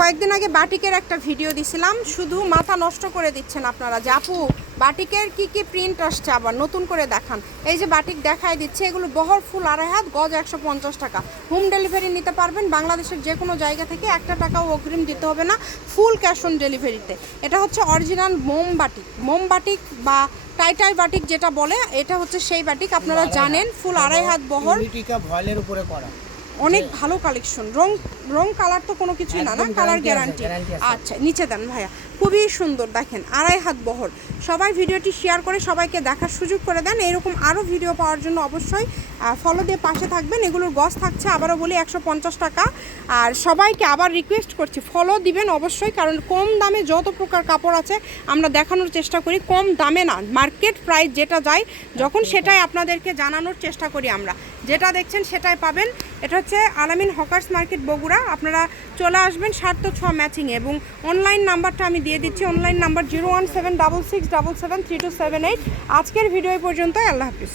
কয়েকদিন আগে বাটিকের একটা ভিডিও দিছিলাম, শুধু মাথা নষ্ট করে দিচ্ছেন আপনারা যে আপু বাটিকের কি কি প্রিন্ট আসছে আবার নতুন করে দেখান। এই যে বাটিক দেখাই দিচ্ছে, এগুলো বহর ফুল 2.5 হাত, গজ 150 টাকা। হোম ডেলিভারি নিতে পারবেন বাংলাদেশের যে কোনো জায়গা থেকে, 1 টাকাও অগ্রিম দিতে হবে না, ফুল ক্যাশ অন ডেলিভারিতে। এটা হচ্ছে অরিজিনাল মোম বাটিক বা টাইটাই বাটিক যেটা বলে, এটা হচ্ছে সেই বাটিক, আপনারা জানেন। ফুল 2.5 হাত বহর, ভয়েলের উপরে করা, অনেক ভালো কালেকশন। রং কালার তো কোনো কিছুই না, কালার গ্যারান্টি। আচ্ছা নিচে দেন ভাইয়া, খুবই সুন্দর দেখেন, 2.5 হাত বহর। সবাই ভিডিওটি শেয়ার করে সবাইকে দেখার সুযোগ করে দেন। এরকম আরও ভিডিও পাওয়ার জন্য অবশ্যই ফলো দিয়ে পাশে থাকবেন। এগুলোর গজ থাকছে, আবারও বলি, 150 টাকা। আর সবাইকে আবার রিকোয়েস্ট করছি, ফলো দিবেন অবশ্যই, কারণ কম দামে যত প্রকার কাপড় আছে আমরা দেখানোর চেষ্টা করি। কম দামে না, মার্কেট প্রাইস যেটা যায় যখন, সেটাই আপনাদেরকে জানানোর চেষ্টা করি আমরা। যেটা দেখছেন সেটাই পাবেন। এটা হচ্ছে আলামিন হকার্স মার্কেট বগুড়া। আপনারা চলে আসবেন 7-6 ম্যাচিংয়ে, এবং অনলাইন নাম্বারটা আমি দিয়ে দিচ্ছি। Online number 01766773278। আজকের ভিডিও পর্যন্ত, আল্লাহ হাফিজ।